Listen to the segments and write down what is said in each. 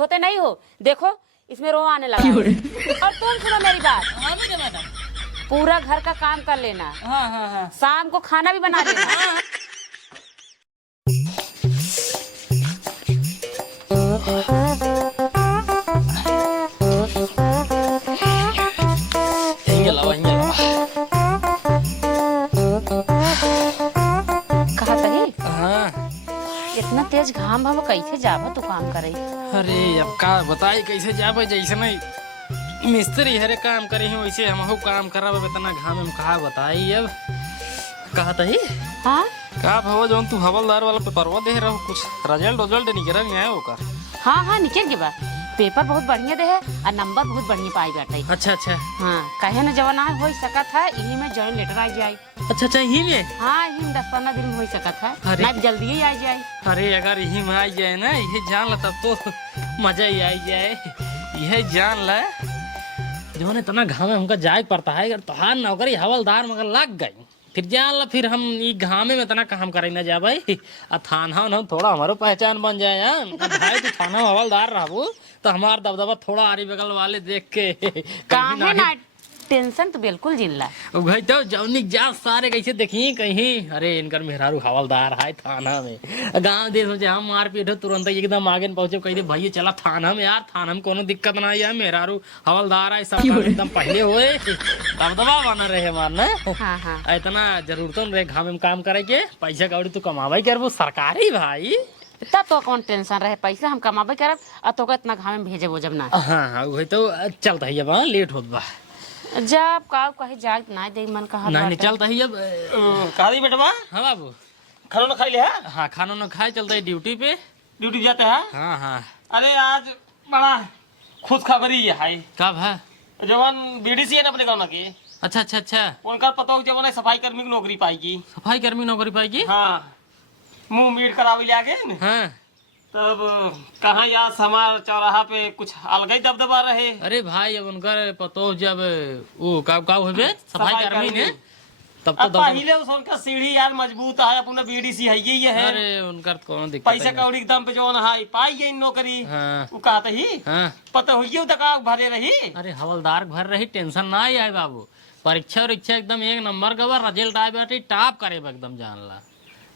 धोते नहीं हो, देखो इसमें रो आने लगा है। और तुम सुनो मेरी बात, हाँ मैडम। पूरा घर का काम कर लेना, हाँ। शाम को खाना भी बना लेना। कहा तही हाँ। इतना तेज घाम भाव कैसे जाबा तू काम करे? अरे अब का बताई कैसे जाबे, जैसे नहीं मिस्त्री हरे काम करे ही वैसे हमहू काम करब। इतना घाम में कहा बताई अब। कहा तही हाँ का भव जौन तू हवलदार वाला पेपरवा दे रहो, कुछ रिजल्ट निकल गया है ओकर? हाँ निकल के बा, पेपर बहुत बढ़िया दे है और नंबर बहुत बढ़िया पाई बाटे। अच्छा। हाँ कहे न जवाना हो सकत है, इन्हीं में जॉइन लेटर आ जाए। अच्छा ही में? हाँ इन्हीं 10-15 दिन में हो सकत है, अरे। नहीं जल्दी ही आ जाए। अरे अगर यही में आ जाए ना, ये जान ला तब तो मजा ही आ जाए। यह जान ला जो इतना घाम में हमका जाए पड़ता है, अगर तुहार नौकरी हवलदार मगर लग गई फिर जान ला, फिर हम ये घामे में इतना काम करे ना जा भाई। थाना ना थोड़ा हमारो पहचान बन जाए यार। भाई तू थाना हवलदार रहबू तो हमार दबदबा थोड़ा आरी बगल वाले देख के काम है ना, टेंशन तो बिल्कुल जिल्ला। भाई तो जौनिक जा सारे कैसे देखी कहीं, अरे इनकर मेहरारू हवलदार है थाना में। गांव देश में जहाँ मार पीट हो तुरंत एकदम आगे पहुंचे, कह दे भैया चला थाना में यार, थाना में कोनो दिक्कत ना है, मेहरारू हवलदार है, सब एकदम पहले हुए दबदबा बना रहे मारना। हाँ। इतना जरूरत रहे घाम में काम करे के, पैसा कौड़ी तू कमावे कर वो सरकारी भाई। तब तो कौन टेंशन रहे, पैसा हम कमाबे करब और तो इतना घाम में भेजे वो जब ना। हाँ वही तो चलता है अब, लेट होत बा जब का कहे जाग ना दे मन कहा नहीं चलता है अब। कहा दी बेटवा, हाँ बाबू खाना ना खाई ले है? हाँ खाना ना खाए, चलता है ड्यूटी पे। ड्यूटी जाते हैं? हाँ। अरे आज बड़ा खुश खबरी है। कब है? जवान बीडीसी है ना अपने गाँव की, अच्छा। उनका पता हो जवान सफाई कर्मी की नौकरी पाएगी। सफाई कर्मी नौकरी पाएगी? हाँ, मुंह मीट करावे ले आगे न। हाँ। तब कहाँ यार हमार चौराहा पे कुछ अलग ही दबदबा रहे। अरे भाई अब उनकर पतो जब वो का हुए सफाई कर्मी ने, तब तो अब पहले उनका सीढ़ी यार मजबूत है, अपना बीडीसी है यही है। अरे उनका कोनो दिक्कत पैसा कौड़ी के दम पे जो है पाई गई नौकरी। हाँ। वो कहता ही हाँ। पता हुई दका भरे रही। अरे हवलदार भर रही, टेंशन ना ही आए बाबू। परीक्षा एकदम 1 नंबर का रिजल्ट आए बाटे, टॉप करे एकदम जान ला।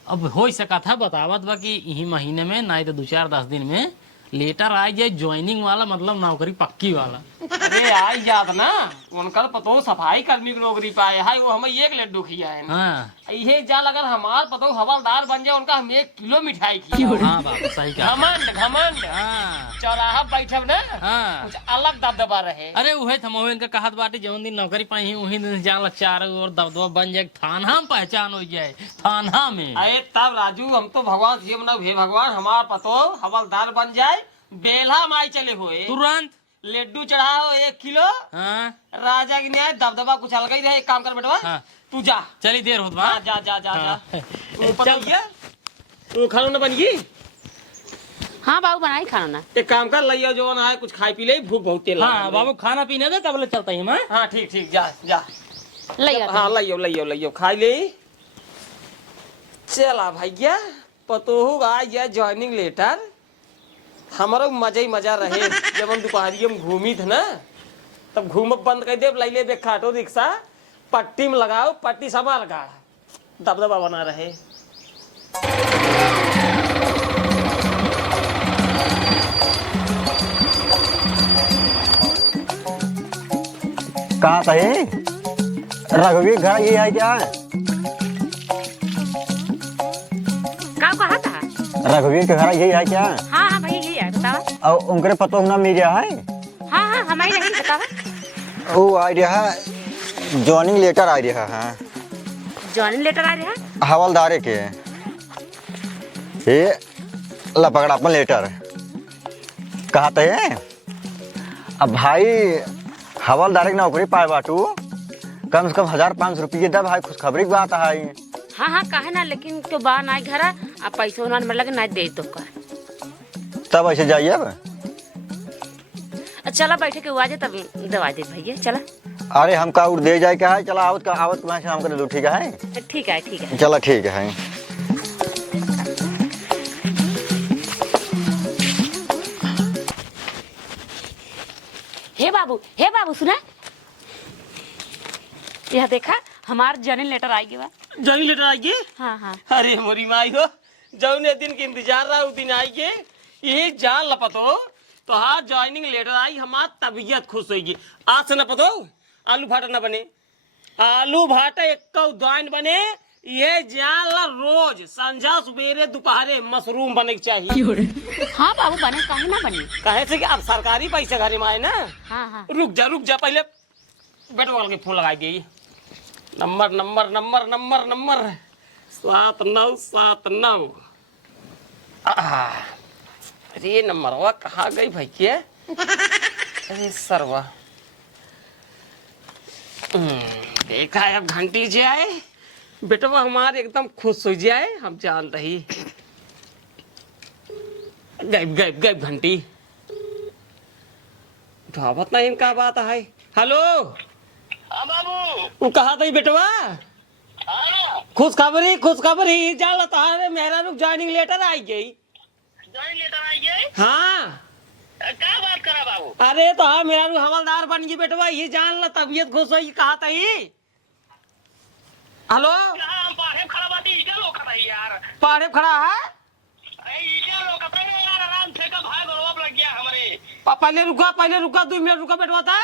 अब हो सका था बतावत बा कि यही महीने में नहीं तो 2-4-10 दिन में लेटर आ जाए ज्वाइनिंग वाला, मतलब नौकरी पक्की वाला। अरे आई याद ना, उनका पतो सफाई कर्मी की नौकरी पाए है, वो हमें 1 लड्डू खिया है। हाँ। ये जान अगर हमार पतो हवलदार बन जाए, उनका हम 1 किलो मिठाई खिया। हाँ बाबू सही कहा। घमंड हाँ। चौराहा बैठब ना, हाँ। कुछ अलग दबदबा रहे। अरे उहे थमो इनका कहत बाटे जौन दिन नौकरी पाई वही दिन जान ला चारों ओर दबदबा बन जाए, थाना में पहचान हो जाए, थाना में। अरे तब राजू हम तो भगवान से मना, हे भगवान हमार पतो हवलदार बन जाए, बेला माई चले हुए तुरंत लड्डू चढ़ाओ 1 किलो। हाँ। राजा की न्याय दबदबा कुछ अलग ही रहे। एक काम कर बेटवा, हाँ। तू जा, चली देर होत बा। जा। तू पता चल। हिया? तू खाना ना बन गई? हाँ बाबू बनाई खाना ना। एक काम कर, लिया जो ना है कुछ खाई पी ले, भूख बहुत तेल हाँ बाबू खाना पीने दे तब ले चलता ही मैं। हाँ ठीक जा। ले हाँ लियो खाई ले। चला भैया, पतो होगा यह ज्वाइनिंग लेटर हमारा मजा ही मजा रहे। जब हम दोपहरी में घूमी थे ना, तब घूम बंद कर दे, ले ले खाटो रिक्शा, पट्टी में लगाओ, पट्टी संभाल का दबदबा बना रहे। कहाँ था ये? रघुवीर घर ये है क्या? कहा था? रघुवीर के घर यही है क्या? हाँ भाई यही है, बतावा। और उनके पतो होना मीडिया है? हाँ हमारी नहीं, बतावा। वो आ रहा है, जॉइनिंग लेटर आ रहा है। जॉइनिंग लेटर आ रहा है हवलदारे के, ये लपकड़ा अपन लेटर कहा थे। अब भाई हवलदार की नौकरी पाए बाटू, कम से कम 1500 रुपये दे भाई, खुशखबरी की बात है। हाँ कहे ना, लेकिन क्यों बा ना घर आ पैसा उन्होंने मतलब नहीं दे तो का। तब ऐसे जाइए अब। चला बैठे के हुआ जाए तब दवा दे भैया, चला। अरे हम का दे जाए क्या है, चला आवत मैं शाम कर दो, ठीक है? ठीक है। चला ठीक है। बाबू सुना, यह देखा हमार जॉइनिंग लेटर आई गया। जॉइनिंग लेटर आई गई? हाँ हाँ। अरे मोरी माई हो, जौने दिन के इंतजार रहा उस दिन आई गए। ये जान लपतो तो हाँ ज्वाइनिंग लेटर आई, हमार तबीयत खुश होगी। आज से न पतो आलू भाटा न बने, आलू भाटा एक द्वाइन बने। ये जान ला रोज संझा सवेरे दोपहरे मशरूम बने के चाहिए। हाँ बाबू बने, काहे ना बने। कहे से कि अब सरकारी पैसे घरे में आए ना। हाँ हाँ। रुक जा पहले बेटो वाल के फोन लगाई गई। Number number number number number 7979। अरे नंबरवा कहाँ गई भाई के? अरे सरवा देखा है, अब घंटी जे आए बेटवा हमारे एकदम खुश हो जाए, हम जान रही। गायब गायब गायब घंटी उठावत नहीं, इनका बात है। हेलो बाबू, वो कहा था बेटवा? खुश खबरी जान लता है, मेरा रुक ज्वाइनिंग लेटर आई गई। ज्वाइन लेटर आई गई? हाँ क्या बात करा बाबू? अरे तो हाँ मेरा रुक हवलदार बन गई बेटवा, ये जान ला तबीयत खुश हुई। कहा था ये? हेलो कहाँ हम पाढ़े खड़ा बाती इधर लोग खड़ा है यार। पाड़े खड़ा है? इधर लोग खड़ा है यार, आराम से का भाई गौरव लग गया हमारे। पहले रुका 2 मिनट रुका बेटवा था।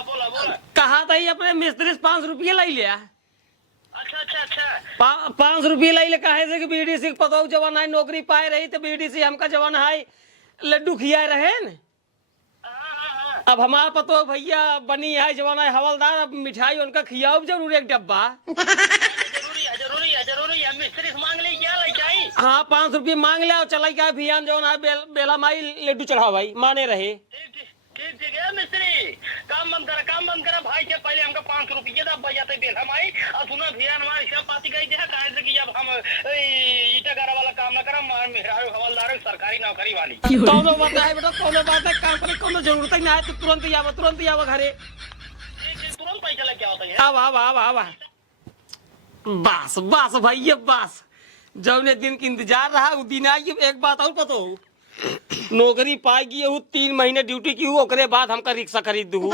बोला। कहा था ये अपने मिस्त्री से 5 रुपये ले लिया। अच्छा। 5 रुपये ले ले, कहे से कि बीडीसी पतो जवान है, नौकरी पाए रही तो बीडीसी हमका जवान है लड्डू खियाए रहे न। हाँ। अब हमारा पतो भैया बनी है जवान है हवलदार, अब मिठाई उनका खियाओ जरूर एक डब्बा। जरूरी है। मिस्त्री से मांग ले क्या ले चाहिए? हाँ 5 रुपये मांग ले और चला क्या भैया जवान है बेला माई लड्डू चढ़ाओ भाई, माने रहे। ठीक है मिस्त्री, काम बंद करा भाई के पहले हमका 5 रुपये दा बजाते बेला माई। और सुना भैया हमारी सब पाती गई है, कहे से कि जब हम ईटा गारा वाला काम ना करम मेरा हवलदार सरकारी नौकरी वाली। कौनो बात है बेटा, कौनो बात है, काम करे कोनो जरूरत ही ना है तो तुरंत ही आवा घरे। तुरंत पैसा लेके आता है। आवा बस भैया बस, जौने दिन की इंतजार रहा वो दिन आई। एक बात और पतो, नौकरी पाएगी 3 महीने ड्यूटी की, ओकरे बाद हमका रिक्शा खरीद दू।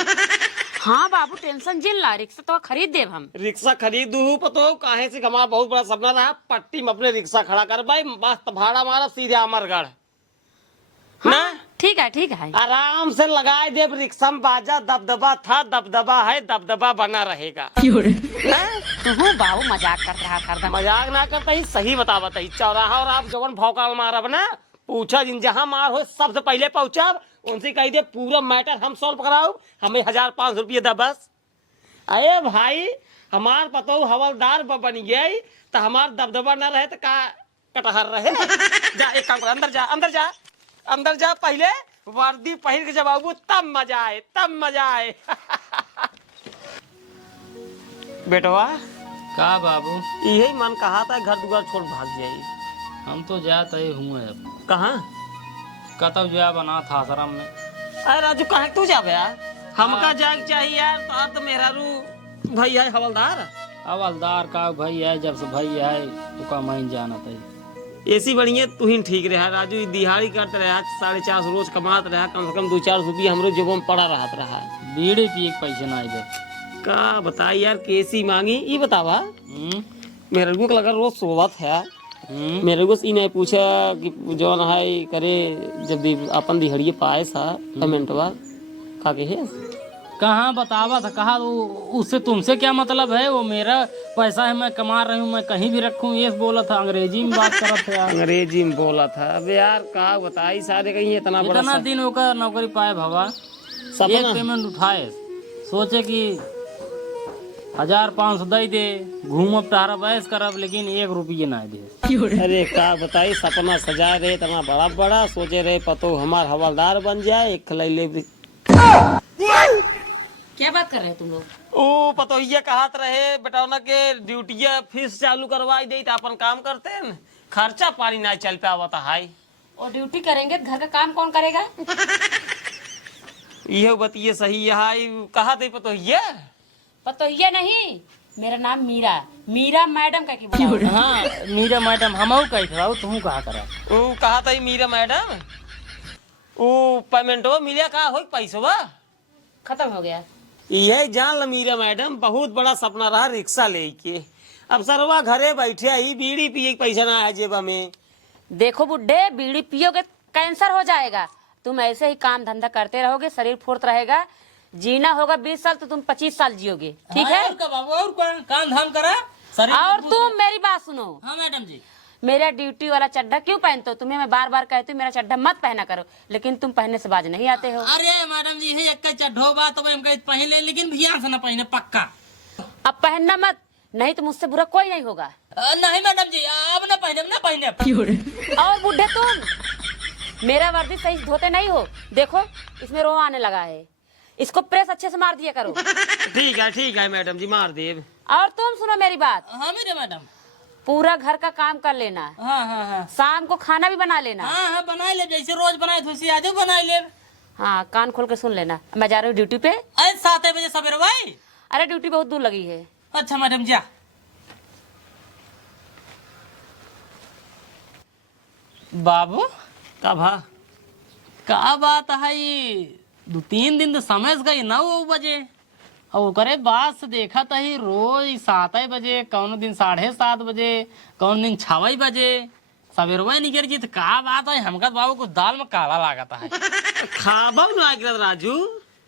हाँ बाबू टेंशन जिल ला, रिक्शा तो खरीद देव हम। रिक्शा खरीद दू पतो, काहे से हमारा बहुत बड़ा सपना रहा पट्टी में अपने रिक्शा खड़ा कर भाई, मस्त भाड़ा मारा सीधे अमरगढ़। हाँ, ठीक है। आराम से लगाए दे रिक्शा में बाजा, दबदबा था दबदबा है, दबदबा बना रहेगा। तू बाबू मजाक कर रहा था। मजाक ना करता ही, सही बतावत ही। चौराहा और आप जवन भौकाल मारब ना, पूछा जिन जहाँ मार हो सबसे पहले पहुंचब, उनसे कही दे पूरा मैटर हम सॉल्व कराओ, हमें 1500 रुपये दा बस। अरे भाई हमार पतो हवलदार बन गई तो हमार दबदबा न रहे तो का कटहर रहे। जा एक काम कर, अंदर जा पहले वर्दी पहन के जब आऊ तब मजा आए। बेटवा का बाबू? यही मन कहा था घर दुआर छोड़ भाग जाई। हम तो जाते ही हुए अब। कहाँ? कतब जा बना था आश्रम में। अरे राजू कहाँ तू जाबे यार? हमका जाग चाहिए यार, तो मेरा रू भैया है हवलदार। हवलदार का भैया है, जब से भैया है तो का मैं जाना था। ऐसी बढ़िया तू ही ठीक रहा राजू, दिहाड़ी करते रहा 450 रोज कमात रहा, कम से कम 2-4 रुपये हमरो जेब में पड़ा रहा। बीड़ी पिए के पैसे ना इधर का बताई यार, कैसी मांगी ये बतावा। मेरे को लगा रोज सोवत है, मेरे को ई नहीं पूछा कि जौन है करे जब अपन दिहाड़िए पाए सा पेमेंटवा का के है। कहाँ बतावा था, कहा उससे तुमसे क्या मतलब है? वो मेरा पैसा है, मैं कमा रही हूँ, मैं कहीं भी रखूँ, ये बोला था। अंग्रेजी में बात कर रहा था। अंग्रेजी में बोला था। अब यार का बताई सारे कहीं इतना दिन होकर नौकरी पाए भवा, एक पेमेंट उठाए, सोचे कि 1500 दे घूमब टहरब ऐस करब, लेकिन 1 रुपये ना दे। अरे का बताई, सपना सजाए रहे इतना बड़ा सोचे रहे पतो हमार हवलदार बन जाए। एक खिलाई क्या बात कर रहे हैं तुम लोग? ओ पतो ये कहत रहे बेटा के ड्यूटिया फीस चालू करवाई दे तो अपन काम करते हैं, खर्चा पानी ना चल पावत है। और ड्यूटी करेंगे घर का काम कौन करेगा? ये बतिये सही है, कहा थे पतो ये नहीं, मेरा नाम मीरा मैडम का की बोला। हाँ मीरा मैडम, हम कही था तुम कहा करा। वो कहा था मीरा मैडम। वो पेमेंटो मिले का हो पैसवा खत्म हो गया। यही जान ल मीरा मैडम, बहुत बड़ा सपना रहा रिक्शा लेके। अब सरवा घरे बैठे ही बीड़ी पिए के पैसा ना है जेबा में। देखो बुड्ढे, बीड़ी पियोगे कैंसर हो जाएगा। तुम ऐसे ही काम धंधा करते रहोगे, शरीर फुर्त रहेगा। जीना होगा 20 साल तो तुम 25 साल जियोगे, ठीक है। और का बाबू, और कौन काम धाम करा शरीर और मजबूत तुम मेरी बात सुनो, हाँ मैडम जी। मेरा ड्यूटी वाला चड्ढा क्यों पहनते हो? तुम्हें मैं बार बार कहती हूँ मेरा चड्ढा मत पहना करो, लेकिन तुम पहनने से बाज नहीं आते हो। अरे मैडम जी, ये एक चढ़ो बात तो हम कहीं पहन ले, लेकिन ध्यान से ना पहने पक्का। अब पहनना मत, नहीं तो मुझसे बुरा कोई नहीं होगा। नहीं मैडम जी, अब ना पहने। और बुढ़े तुम मेरा वर्दी सही धोते नहीं हो। देखो इसमें रो आने लगा है, इसको प्रेस अच्छे से मार दिया करो। ठीक है मैडम जी, मार देव। और तुम सुनो मेरी बात, हाँ मेरे मैडम। पूरा घर का काम कर लेना, हाँ, शाम को खाना भी बना लेना। हाँ बना ले, जैसे रोज बनाए थोड़ी आज बना ले। हाँ, कान खोल के सुन लेना, मैं जा रही हूँ ड्यूटी पे। अरे 7 बजे सवेरे भाई। अरे ड्यूटी बहुत दूर लगी है। अच्छा मैडम जा। बाबू का भा का बात है, ये 2-3 दिन तो समझ गई 9 बजे, और करे बात से देखा था ही रोज 7 बजे, कौन दिन 7:30 बजे, कौन दिन 6 बजे सवेरे निकल जी। तो का बात है, हमका बाबू कुछ दाल में काला लागता है। खाबा ना राजू,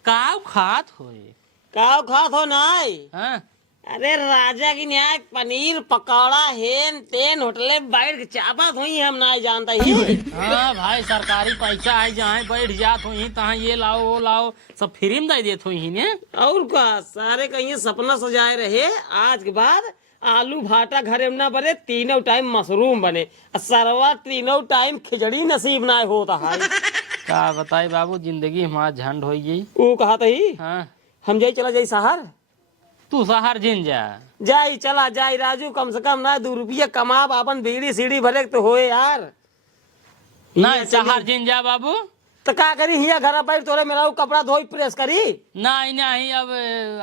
का खात होए? का खात हो नाई? हाँ अरे राजा की न्याय पनीर पकौड़ा हेन तेन होटले बैठ के चापत हुई, हम ना जानता ही। हाँ भाई, सरकारी पैसा है, जहाँ बैठ जात हुई तहाँ ये लाओ वो लाओ सब फ्री में दे देत हुई ने। और का सारे कहीं सपना सजाए रहे, आज के बाद आलू भाटा घरे में ना बने, तीनों टाइम मशरूम बने, सरवा तीनों टाइम खिचड़ी नसीब ना होता है। का बताई बाबू, जिंदगी हमारा झंड हो गई। वो कहा ही हाँ, हम जाई चला जाई शहर, तू शहर जिन जा। जाई चला जाई राजू, कम से कम ना 2 रुपया कमा, अपन बीड़ी सीढ़ी भरे तो होए यार। नहीं शहर जिन जा बाबू। तो का करी हिया घर बैठ तोरे मेरा वो कपड़ा धोई प्रेस करी। नहीं, अब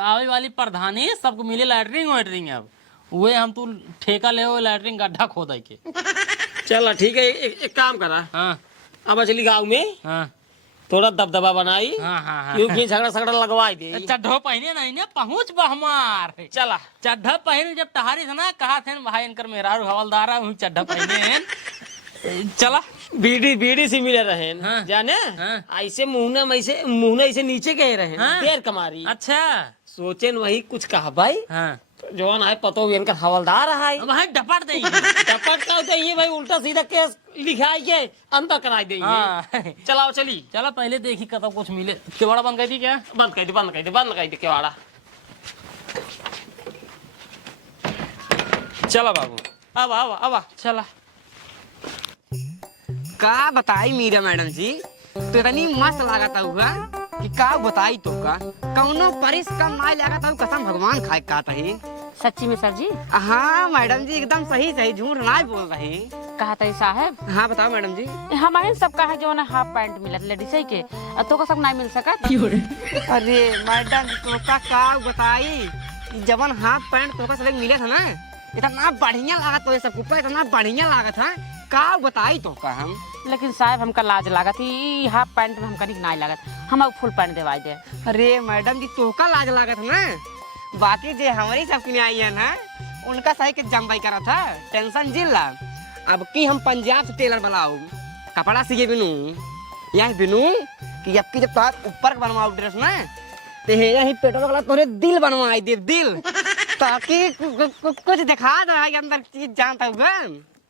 आवे वाली प्रधानी सबको मिले लैटरिंग वैटरिंग, अब वे हम तू ठेका ले लैटरिंग गड्ढा खोद के। चला ठीक है, एक काम करा, हाँ अब चली गाँव में हाँ थोड़ा दबदबा बनाई, हाँ क्योंकि झगड़ा सगड़ा लगवाई दे। चड्ढो पहने नहीं ने पहुँच बहमार। चला चड्ढा पहने जब तहारी था ना, कहा थे भाई इनकर मेरा हवलदार है, चड्ढा पहने चला बीड़ी से मिले रहे हाँ। जाने हाँ। ऐसे मुहना ऐसे नीचे गए रहे हाँ। देर कमारी। अच्छा सोचे न वही कुछ कहा भाई, हाँ, जवान आए पतो इनका हवलदार है, अब भाई डपट देंगे। टपट का होता है भाई, उल्टा सीधा केस लिखाई के अंतर कराई देंगे। हाँ चलाओ चली, चलो पहले देखी कतब कुछ मिले। केवड़ा बंद कर दी क्या? बंद कर दे केवाड़ा। चला बाबू, अब चला। का बताई मीरा मैडम जी, तो इतनी मस्त लागत हुआ कि का बताई तो का कौनो परिस कम ना लागत हूँ, कसम भगवान खाए का तही। सच्ची में सर जी? हाँ मैडम जी, एकदम सही झूठ ना बोल रही। कहा था साहब? हाँ बताओ मैडम जी। हमारे सब का है जो ना हाफ पैंट मिलत लेडीज के, तो का सब नहीं मिल सका। अरे मैडम तो का बताई, जवन हाफ पैंट तो का सब मिले था ना, इतना बढ़िया लागत तो सब ऊपर, इतना बढ़िया लागत है, का बताई तो का हम। लेकिन साहब हमका लाज लागत ही, हाफ पैंट में हमका नहीं लागत, हम फुल पैंट देवाई दे। अरे मैडम जी तो का लाज लागत है ना, बाकी जे हमारी सब की आई है ना, उनका सही के जम्बाई करा था, टेंशन जिला। अब की हम पंजाब से टेलर बनाऊ, कपड़ा सीखे बिनू, यह बिनू कि अब की जब तार ऊपर बनवाऊ ड्रेस ना, तो यही पेटो वाला तोरे दिल बनवाई दे, दिल, ताकि कुछ दिखा दे अंदर चीज जानता हुआ।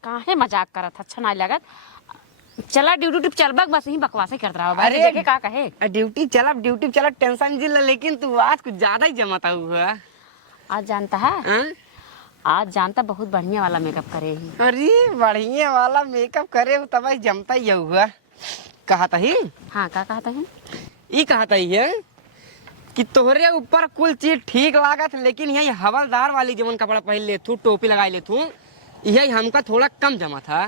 काहे मजाक करत, अच्छा नहीं लागत। चला ड्यूटी चल बक, बस यही बकवासे करत रहा। अरे देखे का कहे ड्यूटी चला टेंशन जिला, लेकिन तू आज कुछ ज्यादा ही जमाता हुआ। आज जानता है, हाँ? आज जानता बहुत बढ़िया वाला मेकअप करे ही। अरे बढ़िया वाला मेकअप करे हो तब जमता ही हुआ। कहा था ही, हाँ का कहता है, ये कहा था है कि तोहरे ऊपर कुल चीज ठीक लागत, लेकिन यही हवलदार वाली जवन कपड़ा पहन ले तू, टोपी लगाई ले तू, यही हमका थोड़ा कम जमा था।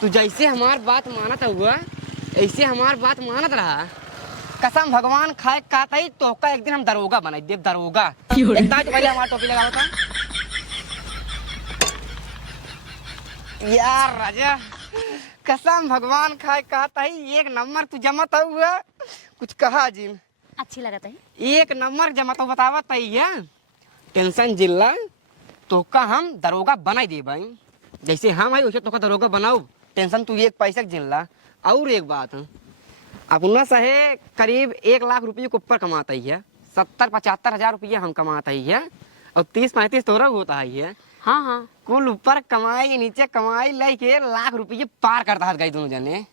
तू जैसे हमार बात मानत हुआ, ऐसे हमार बात मानत रहा, कसम भगवान खाए कहता ही तो का एक दिन हम दरोगा बनाई देव, दरोगा। इतना तो पहले हमारा टोपी लगा था यार राजा, कसम भगवान खाए कहता ही एक नंबर तू जमत हुआ कुछ कहा जी अच्छी लगता है। एक नंबर जमत हो बतावत है टेंशन जिल्ला तो का हम दरोगा बनाई दे भाई जैसे हम है वैसे तो का दरोगा बनाओ टेंशन तू एक पैसा जिल्ला। और एक बात अपना सहे करीब 1 लाख रुपये के ऊपर कमाता ही है 70-75 हजार रुपये हम कमाता ही है और 30-35 तोरा होता है। हाँ हाँ कुल ऊपर कमाई नीचे कमाई लेके लाख रुपये पार करता है गई दोनों जने।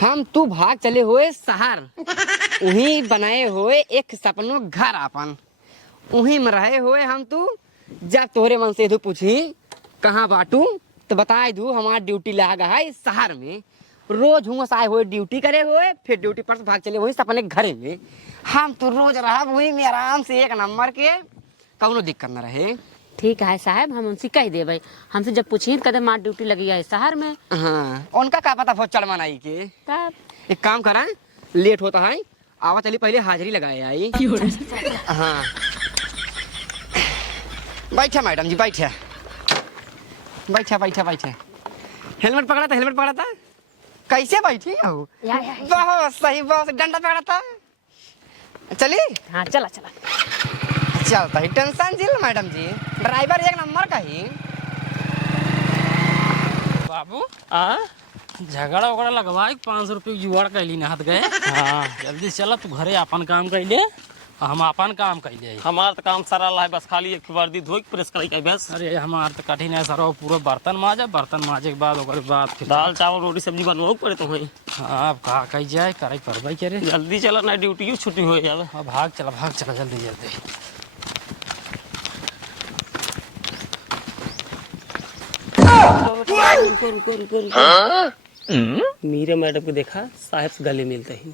हम तू भाग चले हुए शहर वहीं बनाए हुए एक सपनों घर अपन वहीं में रहे हुए हम तू जब तोरे मन से तू पूछी कहाँ बाटू तो बताए दू हमारा ड्यूटी लगा है इस शहर में रोज हुआ आए हुए ड्यूटी करे हुए फिर ड्यूटी पर से भाग चले वहीं अपने घर में हम तो रोज रहा वहीं में आराम से एक नंबर के कौनो दिक्कत न रहे। ठीक है साहब हम उनसे कह दे भाई हमसे जब पूछिए कदे मार ड्यूटी लगी है शहर में। हाँ उनका क्या पता बहुत चढ़ मनाई के तब एक काम करा लेट होता है आवा चली पहले हाजिरी लगाए आई। हाँ बैठा मैडम जी बैठा बैठा बैठा बैठा हेलमेट पकड़ा था हेलमेट पकड़ा था कैसे बैठी हो बहुत सही बहुत डंडा पकड़ा था चली हाँ चला चला चलता ही टेंशन झील मैडम जी ड्राइवर एक नंबर का ही। बाबू आ झगड़ा वगड़ा लगवा 500 रुपये जुगाड़ कैली नहत गए। हाँ जल्दी चला तू घरे अपन काम कैले और हम अपन काम कैले। हमार तो काम सारा है बस खाली एक वर्दी धोई प्रेस करे के बस। अरे हमार तो कठिन है सर पूरा बर्तन माजे बर्तन माजे के बाद ओकर बाद फिर दाल चावल रोटी सब्जी बनवाओ पड़े तो वही। हाँ अब कहा कही जाए करे परवाई करे। जल्दी चला ना ड्यूटी छुट्टी हो जावे। अब भाग चला जल्दी जल्दी। मीरा मैडम को देखा साहब से गले मिलते ही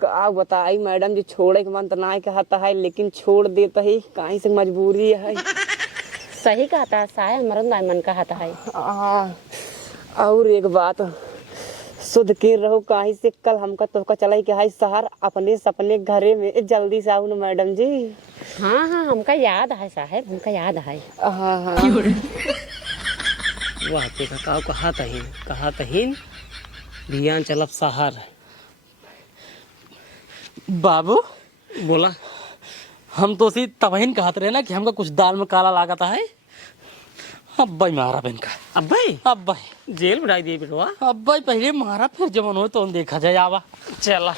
का बताई मैडम जी छोड़े के मन तो ना कहता है लेकिन छोड़ देता है कहीं से मजबूरी है। सही कहता है साहब हमारा मन कहता है। और एक बात शुद्ध के रहो कहीं से कल हमका तो चलाई के है शहर अपने सपने घरे में जल्दी से आओ ना मैडम जी। हाँ हाँ हमका याद है साहब हमका याद है। हाँ वाह देखा कहा तहीन ध्यान चलब शहर। बाबू बोला हम तो सी तबहीन कहते रहे ना कि हमका कुछ दाल में काला लागता है। अब भाई मारा बहन का अब भाई जेल में डाल दिए बेटवा। अब भाई पहले मारा फिर जब हो तो देखा जाए आवा चला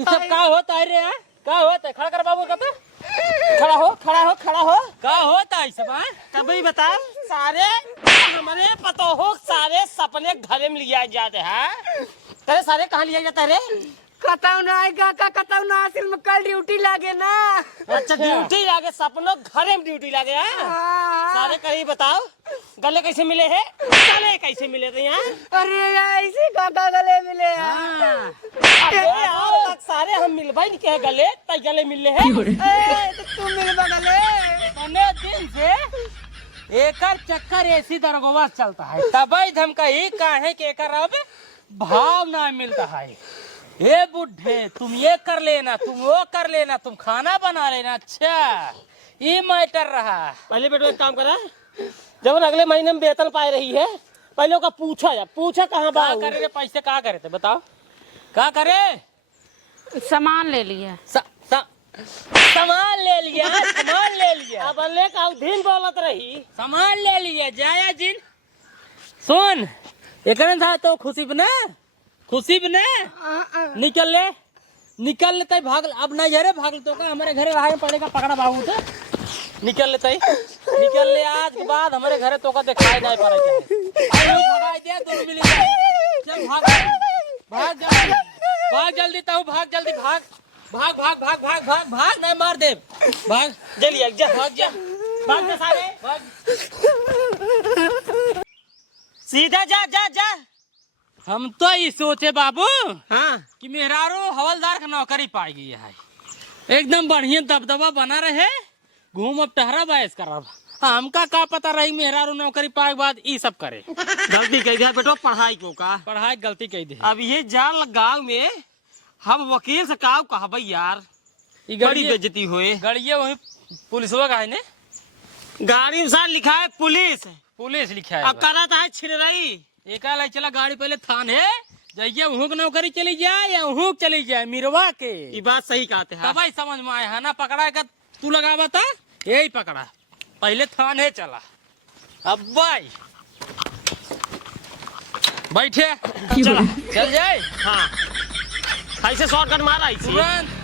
सब का होता है रे का होता है खड़ा कर बाबू का तो खड़ा हो का होता है सब कभी बता सारे हमारे पतोहो सारे सपने घरे में लिया जाते हैं। तेरे सारे कहाँ लिया जाता है रे? कताऊ ना आएगा का कताऊ ना हासिल में कल ड्यूटी लागे ना। अच्छा ड्यूटी लागे सपनों घरे में ड्यूटी लागे है। सारे कहीं बताओ गले कैसे मिले हैं? गले कैसे मिले थे यहाँ? अरे ऐसे काका गले मिले अबे आज तक सारे हम मिलवाई नहीं के गले तय गले मिले हैं। तो तुम मिल बगले पने दिन से एकर चक्कर ऐसी दरगोवा चलता है तबई धमका ही काहे के एकर अब भाव ना मिलता है। ए बुढ़े तुम ये कर लेना तुम वो कर लेना तुम खाना बना लेना। अच्छा ये मैटर रहा। पहले बेटो एक काम करा जब अगले महीने में वेतन पाए रही है पहले उसका पूछा कहाँ क्या करे रे पैसे क्या करे थे बताओ क्या करे? सामान ले लिया सामान ले लिया अब अल्ले का दिन बोलत रही सामान ले लिया जाया जिन सुन एक था तो खुशी बने निकल लेते भाग अब नहीं घरे भाग तो का हमारे घरे रहा पड़ेगा पकड़ा बाबू तो निकल ले आज के बाद हमारे घरे तो का दिखाई नहीं पड़े भगाई दे दोनों मिली चल भाग जल्दी तो भाग नहीं मार दे भाग जल्दी जा सारे सीधा जा हम तो ये सोचे बाबू हाँ कि मेहरारू हवलदार का नौकरी पाएगी है एकदम बढ़िया दबदबा बना रहे घूम अब टहरा बायस कर हमका का पता रही मेहरारू नौकरी पाए के बाद ई सब करे गलती कह दिया बेटो पढ़ाई को का। पढ़ाई गलती कही दे अब ये जान गाँव में हम वकील से का कहबै यार, ई बड़ी बेइज्जती हुए। गड़िए वही पुलिसवा का है ने गाड़ी में साथ लिखा है पुलिस, पुलिस लिखा है अब करा था छिड़ रही। एक लाई चला गाड़ी पहले थाने जाइए वहाँ नौकरी चली जाए या वहाँ चली जाए मिरवा के ये बात सही कहते हैं। तब समझ में आया है ना पकड़ा का तू लगा बता यही पकड़ा पहले थाने चला अब भाई बैठे चला चल जाए। हाँ ऐसे शॉर्टकट मारा तुरंत